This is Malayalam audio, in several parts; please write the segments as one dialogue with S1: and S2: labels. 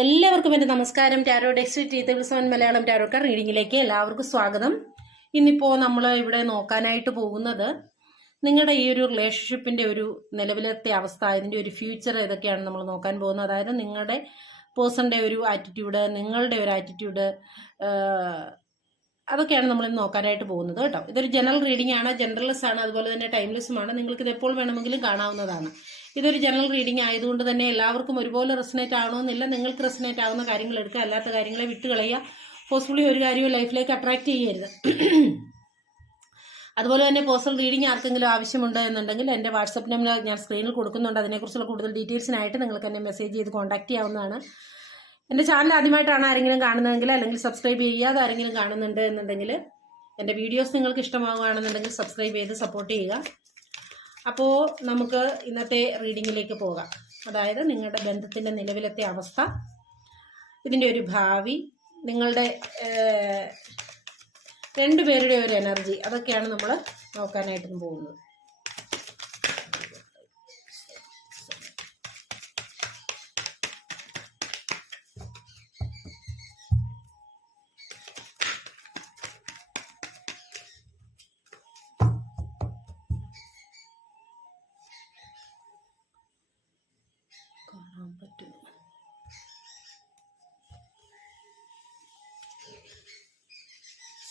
S1: എല്ലാവർക്കും എന്റെ നമസ്കാരം. ടാരോ ഡെക്സ് ടീത്തബിൾ സെവൻ മലയാളം കാർ റീഡിങ്ങിലേക്ക് എല്ലാവർക്കും സ്വാഗതം. ഇന്നിപ്പോൾ നമ്മൾ ഇവിടെ നോക്കാനായിട്ട് പോകുന്നത് നിങ്ങളുടെ ഈ ഒരു റിലേഷൻഷിപ്പിന്റെ ഒരു നിലവിലത്തെ അവസ്ഥ ഇതിന്റെ ഒരു ഫ്യൂച്ചർ ഇതൊക്കെയാണ് നമ്മൾ നോക്കാൻ പോകുന്നത്? അതായത് നിങ്ങളുടെ പേഴ്സണിന്റെ ഒരു ആറ്റിറ്റ്യൂഡ് നിങ്ങളുടെ ഒരു ആറ്റിറ്റ്യൂഡ് അതൊക്കെയാണ് നമ്മൾ ഇന്ന് നോക്കാനായിട്ട് പോകുന്നത് കേട്ടോ. ഇതൊരു ജനറൽ റീഡിംഗ് ആണ് ജനറൽസ് ആണ് അതുപോലെ തന്നെ ടൈംലെസ്സുമാണ് നിങ്ങൾക്ക് ഇത് എപ്പോൾ വേണമെങ്കിലും കാണാവുന്നതാണ്. ഇതൊരു ജനറൽ റീഡിംഗ് ആയതുകൊണ്ട് തന്നെ എല്ലാവർക്കും ഒരുപോലെ റെസനേറ്റ് ആവണമെന്നില്ല. നിങ്ങൾക്ക് റെസനേറ്റ് ആവുന്ന കാര്യങ്ങൾ എടുക്കുക. അല്ലാത്ത കാര്യങ്ങളെ വിട്ടുകളയുക. ഫോഴ്സ്ഫുള്ളി ഒരു കാര്യവും ലൈഫിലേക്ക് അട്രാക്ട് ചെയ്യരുത്. അതുപോലെ തന്നെ പേഴ്സണൽ റീഡിംഗ് ആർക്കെങ്കിലും ആവശ്യമുണ്ട് എന്നുണ്ടെങ്കിൽ എന്റെ വാട്സപ്പ് നമ്പർ ഞാൻ സ്ക്രീനിൽ കൊടുക്കുന്നുണ്ട്. അതിനെക്കുറിച്ചുള്ള കൂടുതൽ ഡീറ്റെയിൽസിനായിട്ട് നിങ്ങൾക്ക് എന്നെ മെസ്സേജ് ചെയ്ത് കോൺടാക്ട് ചെയ്യാവുന്നതാണ്. എന്റെ ചാനൽ ആദ്യമായിട്ടാണ് ആരെങ്കിലും കാണുന്നതെങ്കിൽ അല്ലെങ്കിൽ സബ്സ്ക്രൈബ് ചെയ്യാതെ ആരെങ്കിലും കാണുന്നുണ്ട് എന്നുണ്ടെങ്കിൽ എന്റെ വീഡിയോസ് നിങ്ങൾക്ക് ഇഷ്ടമാവുകയാണെന്നുണ്ടെങ്കിൽ സബ്സ്ക്രൈബ് ചെയ്ത് സപ്പോർട്ട് ചെയ്യുക. അപ്പോൾ നമുക്ക് ഇന്നത്തെ റീഡിങ്ങിലേക്ക് പോകാം. അതായത് നിങ്ങളുടെ ബന്ധത്തിന്റെ നിലവിലത്തെ അവസ്ഥ ഇതിന്റെ ഒരു ഭാവി നിങ്ങളുടെ രണ്ടുപേരുടെ ഒരു എനർജി അതൊക്കെയാണ് നമ്മൾ നോക്കാനായിട്ട് പോകുന്നത്.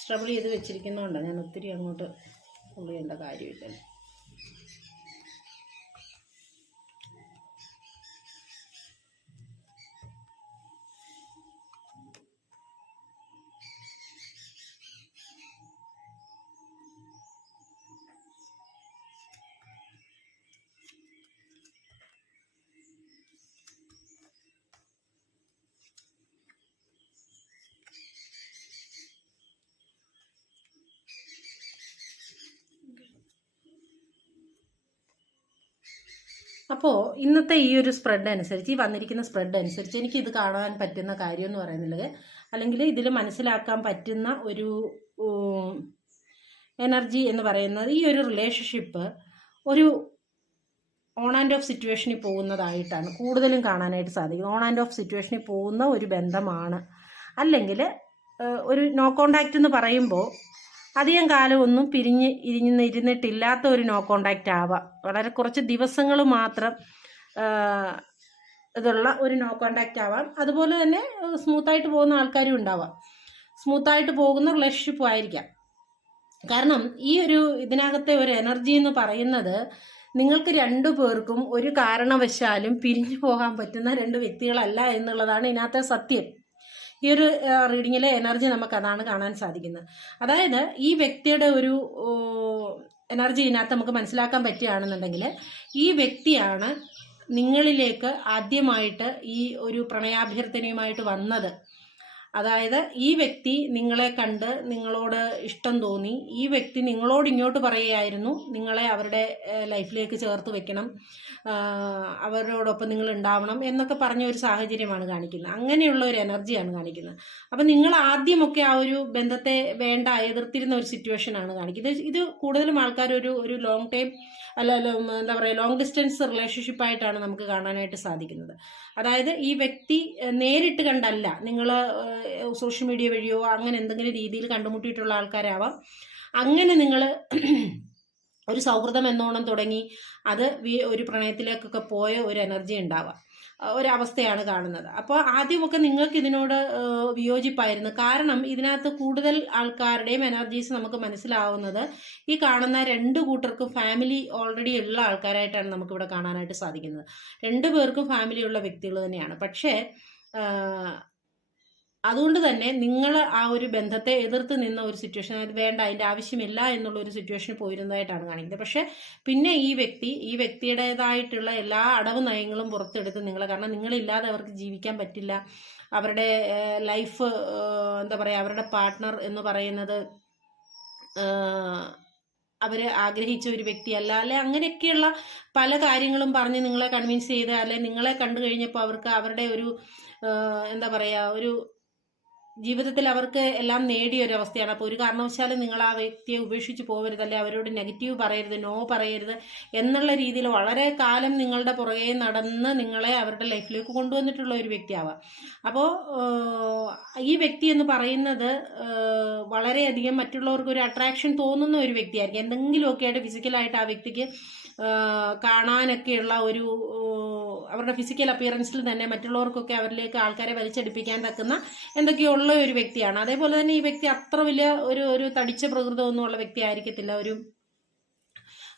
S1: സ്ട്രബിൾ ചെയ്ത് വെച്ചിരിക്കുന്നതുകൊണ്ടാണ് ഞാൻ ഒത്തിരി അങ്ങോട്ട് പുള്ളിയേണ്ട ചെയ്യേണ്ട അപ്പോൾ ഇന്നത്തെ ഈ ഒരു സ്പ്രെഡ് അനുസരിച്ച് ഈ വന്നിരിക്കുന്ന സ്പ്രെഡ് അനുസരിച്ച് എനിക്ക് ഇത് കാണാൻ പറ്റുന്ന കാര്യം എന്ന് പറയുന്നത്. അല്ലെങ്കിൽ ഇതിൽ മനസ്സിലാക്കാൻ പറ്റുന്ന ഒരു എനർജി എന്ന് പറയുന്നത് ഈ ഒരു റിലേഷൻഷിപ്പ് ഒരു ഓൺ ആൻഡ് ഓഫ് സിറ്റുവേഷനിൽ പോകുന്നതായിട്ടാണ് കൂടുതലും കാണാനായിട്ട് സാധിക്കുന്നത്. ഓൺ ആൻഡ് ഓഫ് സിറ്റുവേഷനിൽ പോകുന്ന ഒരു ബന്ധമാണ്. അല്ലെങ്കിൽ ഒരു നോ കോണ്ടാക്റ്റ് എന്ന് പറയുമ്പോൾ അധികം കാലം ഒന്നും പിരിഞ്ഞ് ഇരിഞ്ഞ് ഇരുന്നിട്ടില്ലാത്ത ഒരു നോ കോണ്ടാക്റ്റ് ആവാം. വളരെ കുറച്ച് ദിവസങ്ങൾ മാത്രം ഇതുള്ള ഒരു നോ കോണ്ടാക്റ്റ് ആവാം. അതുപോലെ തന്നെ സ്മൂത്തായിട്ട് പോകുന്ന ആൾക്കാരും ഉണ്ടാവാം. സ്മൂത്തായിട്ട് പോകുന്ന റിലേഷൻഷിപ്പ് ആയിരിക്കാം. കാരണം ഈ ഒരു ഇതിനകത്തെ ഒരു എനർജി എന്ന് പറയുന്നത് നിങ്ങൾക്ക് രണ്ടു പേർക്കും ഒരു കാരണവശാലും പിരിഞ്ഞു പോകാൻ പറ്റുന്ന രണ്ട് വ്യക്തികളല്ല എന്നുള്ളതാണ് ഇതിനകത്തെ സത്യം. ഈ ഒരു റീഡിങ്ങിലെ എനർജി നമുക്ക് അതാണ് കാണാൻ സാധിക്കുന്നത്. അതായത് ഈ വ്യക്തിയുടെ ഒരു എനർജി ഇതിനകത്ത് നമുക്ക് മനസ്സിലാക്കാൻ പറ്റുകയാണെന്നുണ്ടെങ്കിൽ ഈ വ്യക്തിയാണ് നിങ്ങളിലേക്ക് ആദ്യമായിട്ട് ഈ ഒരു പ്രണയാഭ്യർത്ഥനയുമായിട്ട് വന്നത്. അതായത് ഈ വ്യക്തി നിങ്ങളെ കണ്ട് നിങ്ങളോട് ഇഷ്ടം തോന്നി ഈ വ്യക്തി നിങ്ങളോട് ഇങ്ങോട്ട് പറയുകയായിരുന്നു നിങ്ങളെ അവരുടെ ലൈഫിലേക്ക് ചേർത്ത് വെക്കണം അവരോടൊപ്പം നിങ്ങൾ ഉണ്ടാവണം എന്നൊക്കെ പറഞ്ഞ ഒരു സാഹചര്യമാണ് കാണിക്കുന്നത്. അങ്ങനെയുള്ള ഒരു എനർജിയാണ് കാണിക്കുന്നത്. അപ്പം നിങ്ങൾ ആദ്യമൊക്കെ ആ ഒരു ബന്ധത്തെ വേണ്ട എതിർത്തിരുന്ന ഒരു സിറ്റുവേഷനാണ് കാണിക്കുന്നത്. ഇത് കൂടുതലും ആൾക്കാർ ഒരു ഒരു ലോങ് ടൈം അല്ല എന്താ പറയുക ലോങ് ഡിസ്റ്റൻസ് റിലേഷൻഷിപ്പ് ആയിട്ടാണ് നമുക്ക് കാണാനായിട്ട് സാധിക്കുന്നത്. അതായത് ഈ വ്യക്തി നേരിട്ട് കണ്ടല്ല നിങ്ങൾ സോഷ്യൽ മീഡിയ വഴിയോ അങ്ങനെ എന്തെങ്കിലും രീതിയിൽ കണ്ടുമുട്ടിയിട്ടുള്ള ആൾക്കാരാവാം. അങ്ങനെ നിങ്ങൾ ഒരു സൗഹൃദം എന്നോണം തുടങ്ങി അത് ഒരു പ്രണയത്തിലേക്കൊക്കെ പോയ ഒരു എനർജി ഉണ്ടാവാം. ഒരവസ്ഥയാണ് കാണുന്നത്. അപ്പോൾ ആദ്യമൊക്കെ നിങ്ങൾക്ക് ഇതിനോട് വിയോജിപ്പായിരുന്നു. കാരണം ഇതിനകത്ത് കൂടുതൽ ആൾക്കാരുടെയും എനർജീസ് നമുക്ക് മനസ്സിലാവുന്നത് ഈ കാണുന്ന രണ്ട് കൂട്ടർക്കും ഫാമിലി ഓൾറെഡി ഉള്ള ആൾക്കാരായിട്ടാണ് നമുക്കിവിടെ കാണാനായിട്ട് സാധിക്കുന്നത്. രണ്ടു പേർക്കും ഫാമിലി ഉള്ള വ്യക്തികൾ തന്നെയാണ്. പക്ഷേ അതുകൊണ്ട് തന്നെ നിങ്ങൾ ആ ഒരു ബന്ധത്തെ എതിർത്ത് നിന്ന ഒരു സിറ്റുവേഷൻ അത് വേണ്ട അതിന്റെ ആവശ്യമില്ല എന്നുള്ള ഒരു സിറ്റുവേഷൻ പോയിരുന്നതായിട്ടാണ് കാണിക്കുന്നത്. പക്ഷേ പിന്നെ ഈ വ്യക്തി ഈ വ്യക്തിയുടേതായിട്ടുള്ള എല്ലാ അടവ് നയങ്ങളും പുറത്തെടുത്ത് നിങ്ങളെ കാരണം നിങ്ങളില്ലാതെ അവർക്ക് ജീവിക്കാൻ പറ്റില്ല. അവരുടെ ലൈഫ് എന്താ പറയുക അവരുടെ പാർട്ട്ണർ എന്ന് പറയുന്നത് അവർ ആഗ്രഹിച്ച ഒരു വ്യക്തിയല്ല. അല്ലെ അങ്ങനെയൊക്കെയുള്ള പല കാര്യങ്ങളും പറഞ്ഞ് നിങ്ങളെ കൺവിൻസ് ചെയ്ത് അല്ലെ നിങ്ങളെ കണ്ടു കഴിഞ്ഞപ്പോൾ അവർക്ക് അവരുടെ ഒരു എന്താ പറയുക ഒരു ജീവിതത്തിൽ അവർക്ക് എല്ലാം നേടിയ ഒരു അവസ്ഥയാണ്. അപ്പോൾ ഒരു കാരണവശാലും നിങ്ങൾ ആ വ്യക്തിയെ ഉപേക്ഷിച്ച് പോകരുത് അല്ലെ അവരോട് നെഗറ്റീവ് പറയരുത് നോ പറയരുത് എന്നുള്ള രീതിയിൽ വളരെ കാലം നിങ്ങളുടെ പുറകെ നടന്ന് നിങ്ങളെ അവരുടെ ലൈഫിലേക്ക് കൊണ്ടുവന്നിട്ടുള്ള ഒരു വ്യക്തിയാവാം. അപ്പോൾ ഈ വ്യക്തി എന്ന് പറയുന്നത് വളരെയധികം മറ്റുള്ളവർക്ക് ഒരു അട്രാക്ഷൻ തോന്നുന്ന ഒരു വ്യക്തിയായിരിക്കും. എന്തെങ്കിലുമൊക്കെ ആയിട്ട് ഫിസിക്കലായിട്ട് ആ വ്യക്തിക്ക് കാണാനൊക്കെയുള്ള ഒരു അവരുടെ ഫിസിക്കൽ അപ്പിയറൻസിൽ തന്നെ മറ്റുള്ളവർക്കൊക്കെ അവരിലേക്ക് ആൾക്കാരെ വലിച്ചടിപ്പിക്കാൻ തക്കുന്ന എന്തൊക്കെയുള്ള ഒരു വ്യക്തിയാണ്. അതേപോലെ തന്നെ ഈ വ്യക്തി അത്ര വലിയ ഒരു ഒരു തടിച്ച പ്രകൃതമൊന്നുമുള്ള വ്യക്തി ആയിരിക്കത്തില്ല ഒരു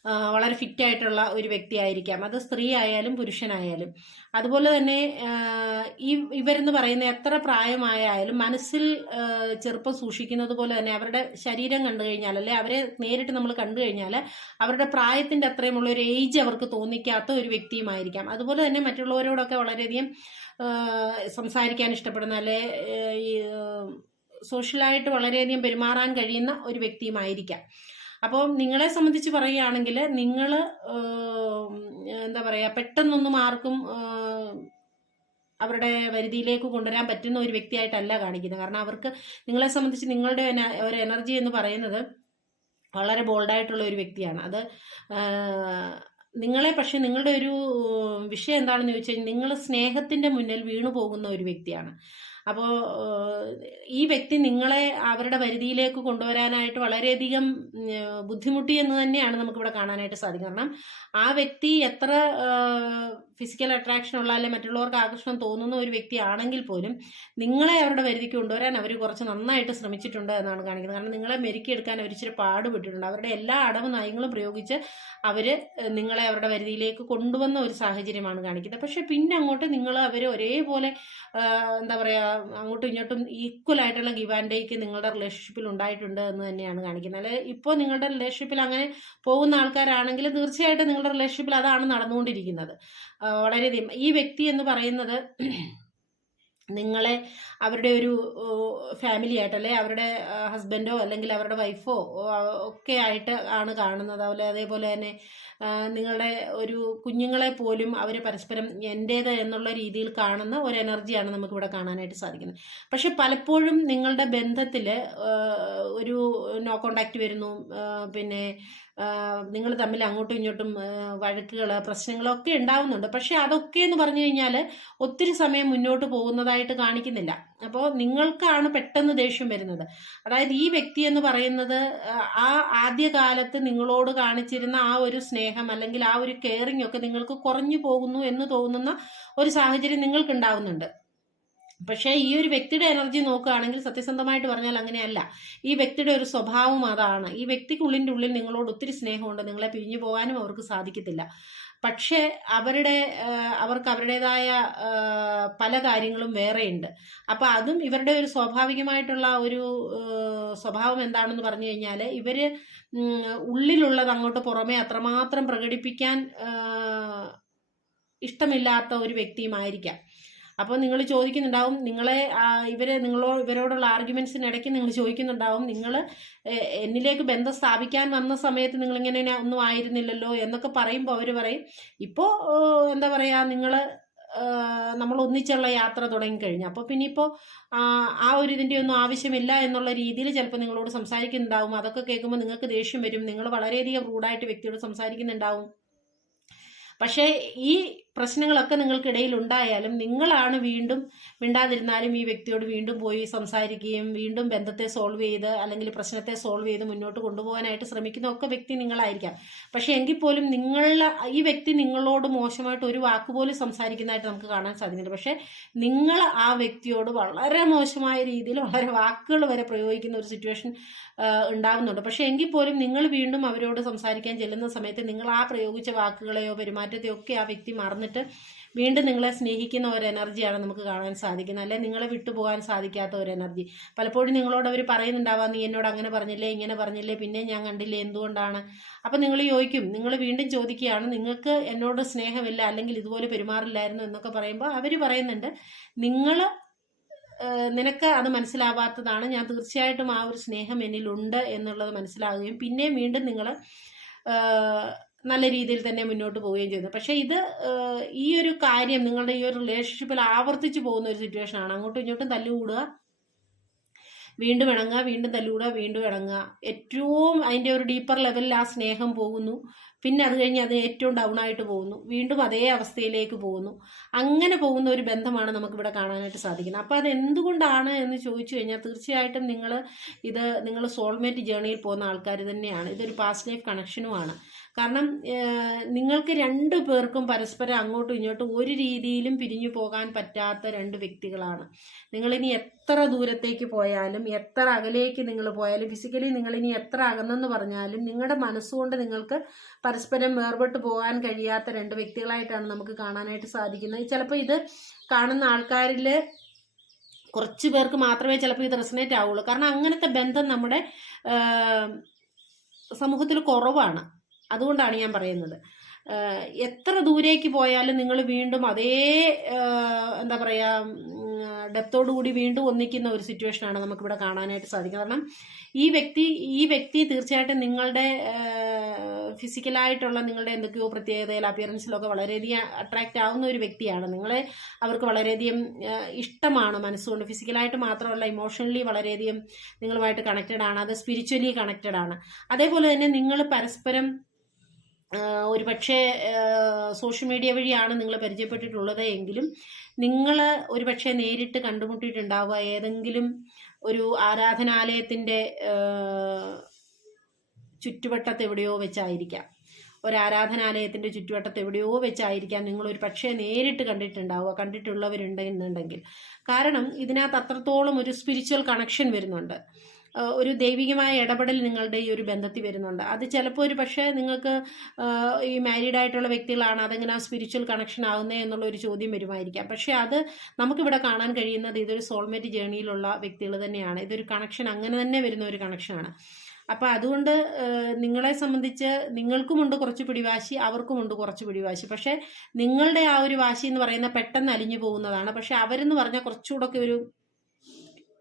S1: വളരെ ഫിറ്റ് ആയിട്ടുള്ള ഒരു വ്യക്തിയായിരിക്കാം. അത് സ്ത്രീ ആയാലും പുരുഷനായാലും. അതുപോലെ തന്നെ ഈ ഇവരെന്ന് പറയുന്ന എത്ര പ്രായമായാലും മനസ്സിൽ ചെറുപ്പം സൂക്ഷിക്കുന്നത് പോലെ തന്നെ അവരുടെ ശരീരം കണ്ടു കഴിഞ്ഞാൽ അല്ലെ അവരെ നേരിട്ട് നമ്മൾ കണ്ടു കഴിഞ്ഞാൽ അവരുടെ പ്രായത്തിന്റെ അത്രയുമുള്ള ഒരു ഏജ് അവർക്ക് തോന്നിക്കാത്ത ഒരു വ്യക്തിയുമായിരിക്കാം. അതുപോലെ തന്നെ മറ്റുള്ളവരോടൊക്കെ വളരെയധികം സംസാരിക്കാൻ ഇഷ്ടപ്പെടുന്ന അല്ലെ ഈ സോഷ്യലായിട്ട് വളരെയധികം പെരുമാറാൻ കഴിയുന്ന ഒരു വ്യക്തിയുമായിരിക്കാം. അപ്പോൾ നിങ്ങളെ സംബന്ധിച്ച് പറയുകയാണെങ്കിൽ നിങ്ങൾ എന്താ പറയുക പെട്ടെന്നൊന്നും ആർക്കും അവരുടെ വരുതിയിലേക്ക് കൊണ്ടുവരാൻ പറ്റുന്ന ഒരു വ്യക്തിയായിട്ടല്ല കാണിക്കുന്നത്. കാരണം അവർക്ക് നിങ്ങളെ സംബന്ധിച്ച് നിങ്ങളുടെ ഒരു എനർജി എന്ന് പറയുന്നത് വളരെ ബോൾഡായിട്ടുള്ള ഒരു വ്യക്തിയാണ്. അത് നിങ്ങളെ പക്ഷെ നിങ്ങളുടെ ഒരു വിഷയം എന്താണെന്ന് ചോദിച്ചു കഴിഞ്ഞാൽ നിങ്ങൾ സ്നേഹത്തിന്റെ മുന്നിൽ വീണു പോകുന്ന ഒരു വ്യക്തിയാണ്. അപ്പോൾ ഈ വ്യക്തി നിങ്ങളെ അവരുടെ പരിധിയിലേക്ക് കൊണ്ടുവരാനായിട്ട് വളരെയധികം ബുദ്ധിമുട്ടി എന്ന് തന്നെയാണ് നമുക്കിവിടെ കാണാനായിട്ട് സാധിക്കുന്നത് കാരണം ആ വ്യക്തി എത്ര ഫിസിക്കൽ അട്രാക്ഷൻ ഉള്ള അല്ലെങ്കിൽ മറ്റുള്ളവർക്ക് ആകർഷണം തോന്നുന്ന ഒരു വ്യക്തിയാണെങ്കിൽ പോലും നിങ്ങളെ അവരുടെ പരിധിക്ക് കൊണ്ടുവരാൻ അവർ കുറച്ച് നന്നായിട്ട് ശ്രമിച്ചിട്ടുണ്ട് എന്നാണ് കാണിക്കുന്നത്. കാരണം നിങ്ങളെ മെരുക്കിയെടുക്കാൻ അവർ ഇച്ചിരി പാടുപെട്ടിട്ടുണ്ട്. അവരുടെ എല്ലാ അടവ് നയങ്ങളും പ്രയോഗിച്ച് അവർ നിങ്ങളെ അവരുടെ പരിധിയിലേക്ക് കൊണ്ടുവന്ന ഒരു സാഹചര്യമാണ് കാണിക്കുന്നത്. പക്ഷെ പിന്നെ അങ്ങോട്ട് നിങ്ങൾ അവർ ഒരേപോലെ എന്താ പറയുക അങ്ങോട്ടും ഇങ്ങോട്ടും ഈക്വൽ ആയിട്ടുള്ള ഗിവ് ആൻഡ് ടേക്ക് നിങ്ങളുടെ റിലേഷൻഷിപ്പിൽ ഉണ്ടായിട്ടുണ്ട് എന്ന് തന്നെയാണ് കാണിക്കുന്നത്. അല്ലെ? ഇപ്പോൾ നിങ്ങളുടെ റിലേഷൻഷിപ്പിൽ അങ്ങനെ പോകുന്ന ആൾക്കാരാണെങ്കിൽ തീർച്ചയായിട്ടും നിങ്ങളുടെ റിലേഷൻഷിപ്പിൽ അതാണ് നടന്നുകൊണ്ടിരിക്കുന്നത്. വളരെയധികം. ഈ വ്യക്തി എന്ന് പറയുന്നത് നിങ്ങളെ അവരുടെ ഒരു ഫാമിലി ആയിട്ട് അല്ലെ അവരുടെ ഹസ്ബൻഡോ അല്ലെങ്കിൽ അവരുടെ വൈഫോ ഒക്കെ ആയിട്ട് ആണ് കാണുന്നത്. അതുപോലെ അതേപോലെ തന്നെ നിങ്ങളുടെ ഒരു കുഞ്ഞുങ്ങളെ പോലും അവർ പരസ്പരം എന്റേത് എന്നുള്ള രീതിയിൽ കാണുന്ന ഒരു എനർജിയാണ് നമുക്കിവിടെ കാണാനായിട്ട് സാധിക്കുന്നത്. പക്ഷെ പലപ്പോഴും നിങ്ങളുടെ ബന്ധത്തിൽ ഒരു നോ കോണ്ടാക്റ്റ് വരുന്നു പിന്നെ നിങ്ങൾ തമ്മിൽ അങ്ങോട്ടും ഇങ്ങോട്ടും വഴക്കുകൾ പ്രശ്നങ്ങളൊക്കെ ഉണ്ടാവുന്നുണ്ട്. പക്ഷെ അതൊക്കെ എന്ന് പറഞ്ഞു കഴിഞ്ഞാൽ ഒത്തിരി സമയം മുന്നോട്ട് പോകുന്നതായിട്ട് കാണിക്കുന്നില്ല. അപ്പോൾ നിങ്ങൾക്കാണ് പെട്ടെന്ന് ദേഷ്യം വരുന്നത്. അതായത് ഈ വ്യക്തി എന്ന് പറയുന്നത് ആ, ആദ്യകാലത്ത് നിങ്ങളോട് കാണിച്ചിരുന്ന ആ ഒരു സ്നേഹം അല്ലെങ്കിൽ ആ ഒരു കെയറിംഗ് ഒക്കെ നിങ്ങൾക്ക് കുറഞ്ഞു പോകുന്നു എന്ന് തോന്നുന്ന ഒരു സാഹചര്യം നിങ്ങൾക്ക് ഉണ്ടാകുന്നുണ്ട് പക്ഷേ ഈ ഒരു വ്യക്തിയുടെ എനർജി നോക്കുകയാണെങ്കിൽ സത്യസന്ധമായിട്ട് പറഞ്ഞാൽ അങ്ങനെയല്ല. ഈ വ്യക്തിയുടെ ഒരു സ്വഭാവം അതാണ്. ഈ വ്യക്തിക്കുള്ളിന്റെ ഉള്ളിൽ നിങ്ങളോട് ഒത്തിരി സ്നേഹമുണ്ട്. നിങ്ങളെ പിരിഞ്ഞു പോകാനും അവർക്ക് സാധിക്കത്തില്ല. പക്ഷേ അവരുടെ അവർക്ക് അവരുടേതായ പല കാര്യങ്ങളും വേറെയുണ്ട്. അപ്പം അതും ഇവരുടെ ഒരു സ്വാഭാവികമായിട്ടുള്ള ഒരു സ്വഭാവം എന്താണെന്ന് പറഞ്ഞു കഴിഞ്ഞാൽ ഇവർ ഉള്ളിലുള്ളത് അങ്ങോട്ട് പുറമേ അത്രമാത്രം പ്രകടിപ്പിക്കാൻ ഇഷ്ടമില്ലാത്ത ഒരു വ്യക്തിയുമായിരിക്കാം. അപ്പോൾ നിങ്ങൾ ചോദിക്കുന്നുണ്ടാവും നിങ്ങളെ ഇവരെ നിങ്ങളോ ഇവരോടുള്ള ആർഗ്യുമെന്റ്സിനിടയ്ക്ക് നിങ്ങൾ ചോദിക്കുന്നുണ്ടാവും നിങ്ങൾ എന്നിലേക്ക് ബന്ധം സ്ഥാപിക്കാൻ വന്ന സമയത്ത് നിങ്ങളിങ്ങനെ ഒന്നും ആയിരുന്നില്ലല്ലോ എന്നൊക്കെ പറയുമ്പോൾ അവർ പറയും. ഇപ്പോൾ എന്താ പറയുക നിങ്ങൾ നമ്മൾ ഒന്നിച്ചുള്ള യാത്ര തുടങ്ങിക്കഴിഞ്ഞു. അപ്പോൾ പിന്നെ ഇപ്പോൾ ആ ഒരു ഇതിന്റെ ഒന്നും ആവശ്യമില്ല എന്നുള്ള രീതിയിൽ ചിലപ്പോൾ നിങ്ങളോട് സംസാരിക്കുന്നുണ്ടാവും. അതൊക്കെ കേൾക്കുമ്പോൾ നിങ്ങൾക്ക് ദേഷ്യം വരും. നിങ്ങൾ വളരെയധികം റൂഡായിട്ട് വ്യക്തിയോട് സംസാരിക്കുന്നുണ്ടാവും. പക്ഷേ ഈ പ്രശ്നങ്ങളൊക്കെ നിങ്ങൾക്കിടയിൽ ഉണ്ടായാലും നിങ്ങളാണ് വീണ്ടും മിണ്ടാതിരുന്നാലും ഈ വ്യക്തിയോട് വീണ്ടും പോയി സംസാരിക്കുകയും വീണ്ടും ബന്ധത്തെ സോൾവ് ചെയ്ത് അല്ലെങ്കിൽ പ്രശ്നത്തെ സോൾവ് ചെയ്ത് മുന്നോട്ട് കൊണ്ടുപോകാനായിട്ട് ശ്രമിക്കുന്ന ഒക്കെ വ്യക്തി നിങ്ങളായിരിക്കാം. പക്ഷേ എങ്കിൽ പോലും നിങ്ങളുടെ ഈ വ്യക്തി നിങ്ങളോട് മോശമായിട്ട് ഒരു വാക്ക് പോലും സംസാരിക്കുന്നതായിട്ട് നമുക്ക് കാണാൻ സാധിക്കില്ല പക്ഷേ നിങ്ങൾ ആ വ്യക്തിയോട് വളരെ മോശമായ രീതിയിൽ വളരെ വാക്കുകൾ വരെ പ്രയോഗിക്കുന്ന ഒരു സിറ്റുവേഷൻ ഉണ്ടാകുന്നുണ്ട്. പക്ഷേ എങ്കിൽ പോലും നിങ്ങൾ വീണ്ടും അവരോട് സംസാരിക്കാൻ ചെല്ലുന്ന സമയത്ത് നിങ്ങൾ ആ പ്രയോഗിച്ച വാക്കുകളെയോ പെരുമാറ്റത്തെയോ ഒക്കെ ആ വ്യക്തി മറന്നിട്ട് വീണ്ടും നിങ്ങളെ സ്നേഹിക്കുന്ന ഒരു എനർജിയാണ് നമുക്ക് കാണാൻ സാധിക്കുന്നത്. അല്ലെങ്കിൽ നിങ്ങളെ വിട്ടുപോകാൻ സാധിക്കാത്ത ഒരു എനർജി. പലപ്പോഴും നിങ്ങളോട് അവർ പറയുന്നുണ്ടാവാം നീ എന്നോട് അങ്ങനെ പറഞ്ഞില്ലേ ഇങ്ങനെ പറഞ്ഞില്ലേ പിന്നെ ഞാൻ കണ്ടില്ലേ എന്തുകൊണ്ടാണ്? അപ്പം നിങ്ങൾ ചോദിക്കും. നിങ്ങൾ വീണ്ടും ചോദിക്കുകയാണ് നിങ്ങൾക്ക് എന്നോട് സ്നേഹമില്ല അല്ലെങ്കിൽ ഇതുപോലെ പെരുമാറില്ലായിരുന്നു എന്നൊക്കെ പറയുമ്പോൾ അവർ പറയുന്നുണ്ട് നിങ്ങൾ നിനക്ക് അത് മനസ്സിലാവാത്തതാണ്. ഞാൻ തീർച്ചയായിട്ടും ആ ഒരു സ്നേഹം എന്നിലുണ്ട് എന്നുള്ളത് മനസ്സിലാവുകയും പിന്നെയും വീണ്ടും നിങ്ങൾ നല്ല രീതിയിൽ തന്നെ മുന്നോട്ട് പോവുകയും ചെയ്തു. പക്ഷെ ഇത് ഈ ഒരു കാര്യം നിങ്ങളുടെ ഈ ഒരു റിലേഷൻഷിപ്പിൽ ആവർത്തിച്ചു പോകുന്ന ഒരു സിറ്റുവേഷൻ ആണ്. അങ്ങോട്ടും ഇങ്ങോട്ടും തല്ലുകൂടുക വീണ്ടും ഇണങ്ങുക വീണ്ടും തല്ലുകൂടുക വീണ്ടും ഇണങ്ങുക. ഏറ്റവും അതിന്റെ ഒരു ഡീപ്പർ ലെവലിൽ ആ സ്നേഹം പോകുന്നു. പിന്നെ അത് കഴിഞ്ഞ് അത് ഏറ്റവും ഡൗൺ ആയിട്ട് പോകുന്നു. വീണ്ടും അതേ അവസ്ഥയിലേക്ക് പോകുന്നു. അങ്ങനെ പോകുന്ന ഒരു ബന്ധമാണ് നമുക്ക് ഇവിടെ കാണാനായിട്ട് സാധിക്കുന്നത്. അപ്പോൾ അത് എന്തുകൊണ്ടാണ് എന്ന് ചോദിച്ചു കഴിഞ്ഞാൽ തീർച്ചയായിട്ടും നിങ്ങൾ ഇത് നിങ്ങൾ സോൾമേറ്റ് ജേണിയിൽ പോകുന്ന ആൾക്കാർ തന്നെയാണ്. ഇതൊരു പാസ്റ്റ് ലൈഫ് കണക്ഷനുമാണ് കാരണം നിങ്ങൾക്ക് രണ്ടു പേർക്കും പരസ്പരം അങ്ങോട്ടും ഇങ്ങോട്ടും ഒരു രീതിയിലും പിരിഞ്ഞു പോകാൻ പറ്റാത്ത രണ്ട് വ്യക്തികളാണ്. നിങ്ങളിനി എത്ര ദൂരത്തേക്ക് പോയാലും എത്ര അകലേക്ക് നിങ്ങൾ പോയാലും ഫിസിക്കലി നിങ്ങളിനി എത്ര അകന്നെന്ന് പറഞ്ഞാലും നിങ്ങളുടെ മനസ്സുകൊണ്ട് നിങ്ങൾക്ക് പരസ്പരം വേർപെട്ട് പോകാൻ കഴിയാത്ത രണ്ട് വ്യക്തികളായിട്ടാണ് നമുക്ക് കാണാനായിട്ട് സാധിക്കുന്നത്. ചിലപ്പോൾ ഇത് കാണുന്ന ആൾക്കാരിൽ കുറച്ച് പേർക്ക് മാത്രമേ ചിലപ്പോൾ ഇത് റെസനേറ്റ് ആവുള്ളൂ. കാരണം അങ്ങനത്തെ ബന്ധം നമ്മുടെ സമൂഹത്തിൽ കുറവാണ്. അതുകൊണ്ടാണ് ഞാൻ പറയുന്നത്. എത്ര ദൂരേക്ക് പോയാലും നിങ്ങൾ വീണ്ടും അതേ എന്താ പറയുക ഡെപ്തോടു കൂടി വീണ്ടും ഒന്നിക്കുന്ന ഒരു സിറ്റുവേഷനാണ് നമുക്കിവിടെ കാണാനായിട്ട് സാധിക്കുന്നത്. കാരണം ഈ വ്യക്തി ഈ വ്യക്തി തീർച്ചയായിട്ടും നിങ്ങളുടെ ഫിസിക്കലായിട്ടുള്ള നിങ്ങളുടെ എന്തൊക്കെയോ പ്രത്യേകതയിൽ അപ്പിയറൻസിലൊക്കെ വളരെയധികം അട്രാക്റ്റ് ആവുന്ന ഒരു വ്യക്തിയാണ്. നിങ്ങളെ അവർക്ക് വളരെയധികം ഇഷ്ടമാണ് മനസ്സുകൊണ്ട്. ഫിസിക്കലായിട്ട് മാത്രമല്ല ഇമോഷണലി വളരെയധികം നിങ്ങളുമായിട്ട് കണക്റ്റഡ് ആണ്. അത് സ്പിരിച്വലി കണക്റ്റഡ് ആണ്. അതേപോലെ തന്നെ നിങ്ങൾ പരസ്പരം ഒരു പക്ഷേ സോഷ്യൽ മീഡിയ വഴിയാണ് നിങ്ങൾ പരിചയപ്പെട്ടിട്ടുള്ളത് എങ്കിലും നിങ്ങൾ ഒരു പക്ഷേ നേരിട്ട് കണ്ടുമുട്ടിയിട്ടുണ്ടാവുക. ഏതെങ്കിലും ഒരു ആരാധനാലയത്തിന്റെ ചുറ്റുവട്ടത്ത് എവിടെയോ വെച്ചായിരിക്കാം. ഒരു ആരാധനാലയത്തിന്റെ ചുറ്റുവട്ടത്ത് എവിടെയോ വെച്ചായിരിക്കാം നിങ്ങൾ ഒരു പക്ഷേ നേരിട്ട് കണ്ടിട്ടുണ്ടാവുക കണ്ടിട്ടുള്ളവരുണ്ടെന്നുണ്ടെങ്കിൽ. കാരണം ഇതിനകത്ത് അത്രത്തോളം ഒരു സ്പിരിച്വൽ കണക്ഷൻ വരുന്നുണ്ട്. ഒരു ദൈവികമായ ഇടപെടൽ നിങ്ങളുടെ ഈ ഒരു ബന്ധത്തിൽ വരുന്നുണ്ട്. അത് ചിലപ്പോൾ ഒരു പക്ഷേ നിങ്ങൾക്ക് ഈ മാരീഡ് ആയിട്ടുള്ള വ്യക്തികളാണ് അതെങ്ങനെ സ്പിരിച്വൽ കണക്ഷൻ ആകുന്നത് എന്നുള്ള ഒരു ചോദ്യം വരുമായിരിക്കാം. പക്ഷേ അത് നമുക്കിവിടെ കാണാൻ കഴിയുന്നത് ഇതൊരു സോൾമേറ്റ് ജേണിയിലുള്ള വ്യക്തികൾ തന്നെയാണ്. ഇതൊരു കണക്ഷൻ അങ്ങനെ തന്നെ വരുന്ന ഒരു കണക്ഷനാണ് അപ്പോൾ അതുകൊണ്ട് നിങ്ങളെ സംബന്ധിച്ച് നിങ്ങൾക്കുമുണ്ട് കുറച്ച് പിടിവാശി അവർക്കുമുണ്ട് കുറച്ച് പിടിവാശി. പക്ഷേ നിങ്ങളുടെ ആ ഒരു വാശി എന്ന് പറയുന്ന പെട്ടെന്ന് അലിഞ്ഞു പോകുന്നതാണ്. പക്ഷേ അവരെന്ന് പറഞ്ഞാൽ കുറച്ചുകൂടെ ഒരു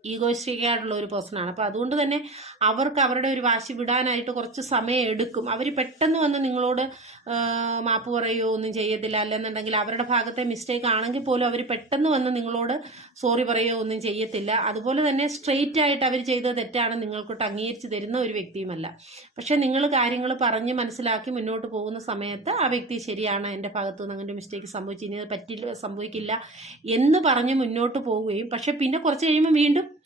S1: ഈഗോയിസ്റ്റിക് ആയിട്ടുള്ള ഒരു പേഴ്സണാണ്. അപ്പോൾ അതുകൊണ്ട് തന്നെ അവർക്ക് അവരുടെ ഒരു വാശി വിടാനായിട്ട് കുറച്ച് സമയം എടുക്കും. അവർ പെട്ടെന്ന് വന്ന് നിങ്ങളോട് മാപ്പ് പറയുകയോ ഒന്നും ചെയ്യത്തില്ല അല്ലെന്നുണ്ടെങ്കിൽ അവരുടെ ഭാഗത്തെ മിസ്റ്റേക്ക് ആണെങ്കിൽ പോലും അവർ പെട്ടെന്ന് വന്ന് നിങ്ങളോട് സോറി പറയുകയോ ഒന്നും ചെയ്യത്തില്ല. അതുപോലെ തന്നെ സ്ട്രെയിറ്റ് ആയിട്ട് അവർ ചെയ്ത തെറ്റാണ് നിങ്ങൾക്കൊട്ട് അംഗീകരിച്ച് തരുന്ന ഒരു വ്യക്തിയുമല്ല. പക്ഷെ നിങ്ങൾ കാര്യങ്ങൾ പറഞ്ഞ് മനസ്സിലാക്കി മുന്നോട്ട് പോകുന്ന സമയത്ത് ആ വ്യക്തി ശരിയാണ് എന്റെ ഭാഗത്തു നിന്ന് അങ്ങനെ മിസ്റ്റേക്ക് സംഭവിച്ചു ഇനി പറ്റില്ല സംഭവിക്കില്ല എന്ന് പറഞ്ഞ് മുന്നോട്ട് പോവുകയും പക്ഷെ പിന്നെ കുറച്ച് കഴിയുമ്പോൾ വീണ്ടും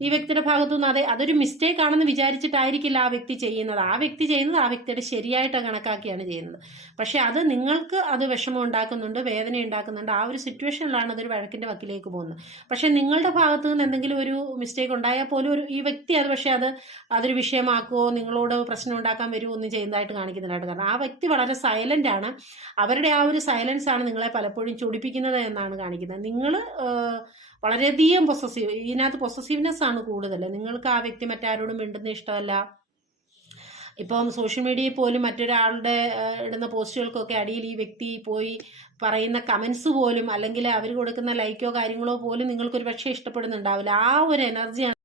S1: ഈ വ്യക്തിയുടെ ഭാഗത്തു നിന്ന് അതെ അതൊരു മിസ്റ്റേക്ക് ആണെന്ന് വിചാരിച്ചിട്ടായിരിക്കില്ല ആ വ്യക്തി ചെയ്യുന്നത്. ആ വ്യക്തി ചെയ്യുന്നത് ആ വ്യക്തിയുടെ ശരിയായിട്ട് കണക്കാക്കിയാണ് ചെയ്യുന്നത്. പക്ഷെ അത് നിങ്ങൾക്ക് അത് വിഷമം ഉണ്ടാക്കുന്നുണ്ട് വേദന ഉണ്ടാക്കുന്നുണ്ട്. ആ ഒരു സിറ്റുവേഷനിലാണ് അതൊരു വഴക്കിന്റെ വക്കിലേക്ക് പോകുന്നത്. പക്ഷെ നിങ്ങളുടെ ഭാഗത്തു നിന്ന് എന്തെങ്കിലും ഒരു മിസ്റ്റേക്ക് ഉണ്ടായാൽ പോലും ഒരു ഈ വ്യക്തി അത് പക്ഷെ അത് അതൊരു വിഷയമാക്കുവോ നിങ്ങളോട് പ്രശ്നം ഉണ്ടാക്കാൻ വരുമോ ഒന്നും ചെയ്യുന്നതായിട്ട് കാണിക്കുന്നതായിട്ട് കാരണം ആ വ്യക്തി വളരെ സൈലന്റ് ആണ്. അവരുടെ ആ ഒരു സൈലൻസ് ആണ് നിങ്ങളെ പലപ്പോഴും ചൊടിപ്പിക്കുന്നത് എന്നാണ് കാണിക്കുന്നത്. നിങ്ങൾ വളരെയധികം പൊസസീവ് ഇതിനകത്ത് പൊസസീവ്നെസ് ആണ് കൂടുതൽ നിങ്ങൾക്ക് ആ വ്യക്തി മറ്റാരോടും മിണ്ടുന്ന ഇഷ്ടമല്ല. ഇപ്പം സോഷ്യൽ മീഡിയയിൽ പോലും മറ്റൊരാളുടെ ഇടുന്ന പോസ്റ്റുകൾക്കൊക്കെ അടിയിൽ ഈ വ്യക്തി പോയി പറയുന്ന കമൻസ് പോലും അല്ലെങ്കിൽ അവർ കൊടുക്കുന്ന ലൈക്കോ കാര്യങ്ങളോ പോലും നിങ്ങൾക്കൊരു പക്ഷേ ഇഷ്ടപ്പെടുന്നുണ്ടാവില്ല. ആ ഒരു എനർജിയാണ്